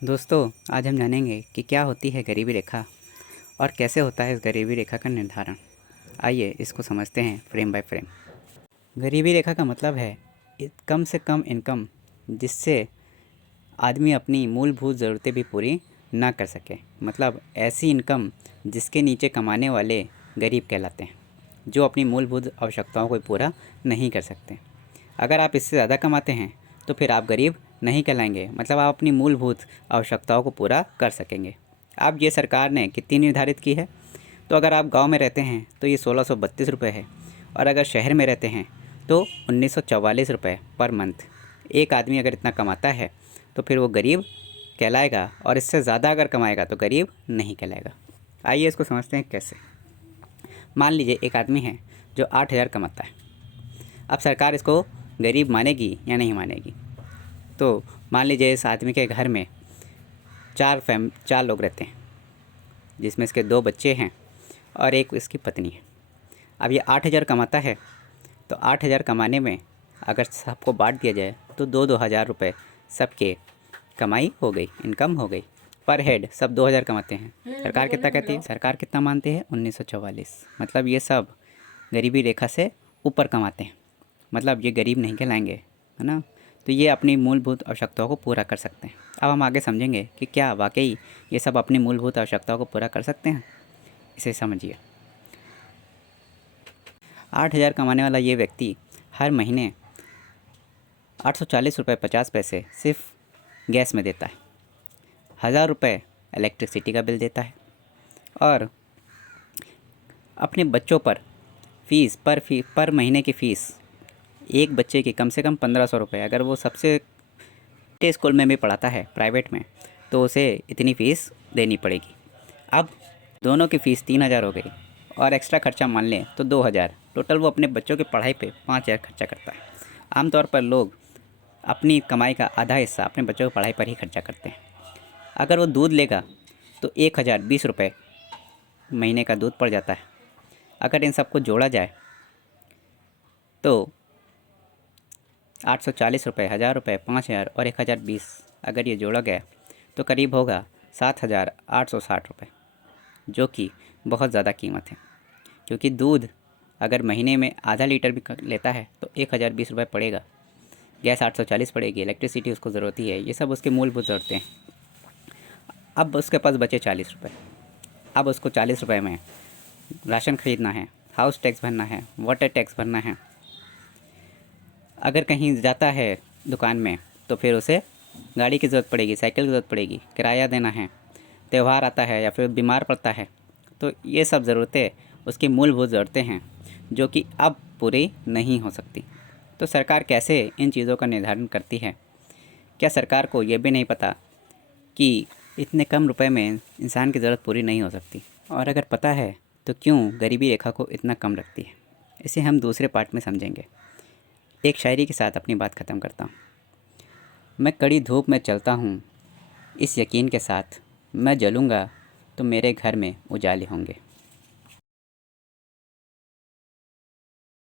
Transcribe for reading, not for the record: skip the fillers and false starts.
दोस्तों, आज हम जानेंगे कि क्या होती है गरीबी रेखा और कैसे होता है इस गरीबी रेखा का निर्धारण। आइए इसको समझते हैं फ्रेम बाय फ्रेम। गरीबी रेखा का मतलब है कम से कम इनकम जिससे आदमी अपनी मूलभूत ज़रूरतें भी पूरी ना कर सके। मतलब ऐसी इनकम जिसके नीचे कमाने वाले गरीब कहलाते हैं, जो अपनी मूलभूत आवश्यकताओं को पूरा नहीं कर सकते। अगर आप इससे ज़्यादा कमाते हैं तो फिर आप गरीब नहीं कहलाएंगे, मतलब आप अपनी मूलभूत आवश्यकताओं को पूरा कर सकेंगे। अब ये सरकार ने कितनी निर्धारित की है, तो अगर आप गांव में रहते हैं तो ये 1632 रुपये है, और अगर शहर में रहते हैं तो 1944 रुपये पर मंथ। एक आदमी अगर इतना कमाता है तो फिर वो गरीब कहलाएगा, और इससे ज़्यादा अगर कमाएगा तो गरीब नहीं कहलाएगा। आइए इसको समझते हैं कैसे। मान लीजिए एक आदमी है जो 8,000 कमाता है। अब सरकार इसको गरीब मानेगी या नहीं मानेगी? तो मान लीजिए इस आदमी के घर में चार लोग रहते हैं, जिसमें इसके 2 बच्चे हैं और एक इसकी पत्नी है। अब ये 8,000 कमाता है, तो 8,000 कमाने में अगर सबको बांट दिया जाए तो 2-2 हज़ार रुपये सबके कमाई हो गई, इनकम हो गई। पर हेड सब 2,000 कमाते हैं। सरकार कितना कहती है? सरकार कितना मानती है? 1944। मतलब ये सब गरीबी रेखा से ऊपर कमाते हैं, मतलब ये गरीब नहीं कहलाएंगे, है ना। तो ये अपनी मूलभूत आवश्यकताओं को पूरा कर सकते हैं। अब हम आगे समझेंगे कि क्या वाकई ये सब अपनी मूलभूत आवश्यकताओं को पूरा कर सकते हैं। इसे समझिए। 8,000 कमाने वाला ये व्यक्ति हर महीने 840 रुपये 50 पैसे सिर्फ गैस में देता है, 1,000 रुपये इलेक्ट्रिसिटी का बिल देता है, और अपने बच्चों पर पर महीने की फ़ीस, एक बच्चे की कम से कम 1,500 रुपये। अगर वो सबसे छोटे स्कूल में भी पढ़ाता है प्राइवेट में, तो उसे इतनी फ़ीस देनी पड़ेगी। अब दोनों की फ़ीस 3,000 हो गई, और एक्स्ट्रा खर्चा मान लें तो 2,000। टोटल वो अपने बच्चों की पढ़ाई पे 5,000 खर्चा करता है। आमतौर पर लोग अपनी कमाई का आधा हिस्सा अपने बच्चों की पढ़ाई पर ही खर्चा करते हैं। अगर वो दूध लेगा तो 1,020 रुपये महीने का दूध पड़ जाता है। अगर इन सबको जोड़ा जाए तो 840 रुपये, 1,000 रुपये, 5,000 और 1,020 अगर ये जोड़ा गया तो करीब होगा 7,860 रुपये, जो कि बहुत ज़्यादा कीमत है। क्योंकि दूध अगर महीने में आधा लीटर भी लेता है तो 1,020 रुपये पड़ेगा, गैस 840 पड़ेगी, इलेक्ट्रिसिटी उसको ज़रूरत ही है। ये सब उसकी मूलभूत ज़रूरतें हैं। अब उसके पास बचे 40 रुपये। अब उसको 40 रुपये में राशन ख़रीदना है, हाउस टैक्स भरना है, वाटर टैक्स भरना है। अगर कहीं जाता है दुकान में तो फिर उसे गाड़ी की ज़रूरत पड़ेगी, साइकिल की ज़रूरत पड़ेगी, किराया देना है, त्यौहार आता है या फिर बीमार पड़ता है। तो ये सब ज़रूरतें उसकी मूलभूत ज़रूरतें हैं, जो कि अब पूरी नहीं हो सकती। तो सरकार कैसे इन चीज़ों का निर्धारण करती है? क्या सरकार को ये भी नहीं पता कि इतने कम रुपए में इंसान की ज़रूरत पूरी नहीं हो सकती? और अगर पता है तो क्यों गरीबी रेखा को इतना कम रखती है? इसे हम दूसरे पार्ट में समझेंगे। एक शायरी के साथ अपनी बात ख़त्म करता हूँ। मैं कड़ी धूप में चलता हूँ इस यकीन के साथ, मैं जलूँगा तो मेरे घर में उजाले होंगे।